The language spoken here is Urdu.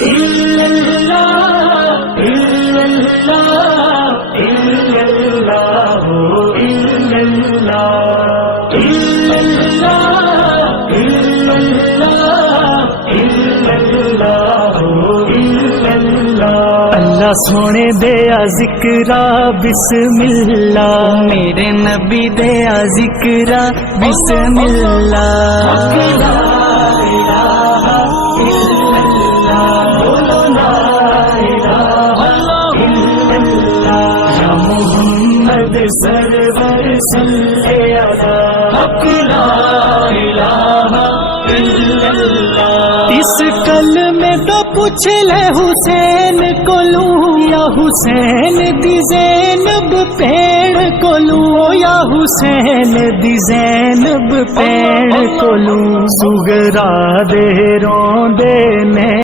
اللہ سونے دیا ذکرا بسم اللہ، میرے نبی دیا ذکرا بسم اللہ۔ سرور صلی علی لا الہ الا اللہ۔ اس کلمے تو پوچھ لے حسین کو لوں یا حسین دی زینب پیڑ کو لوں، یا حسین دی زینب پیڑ کو لوں، سغرا دے روندے نے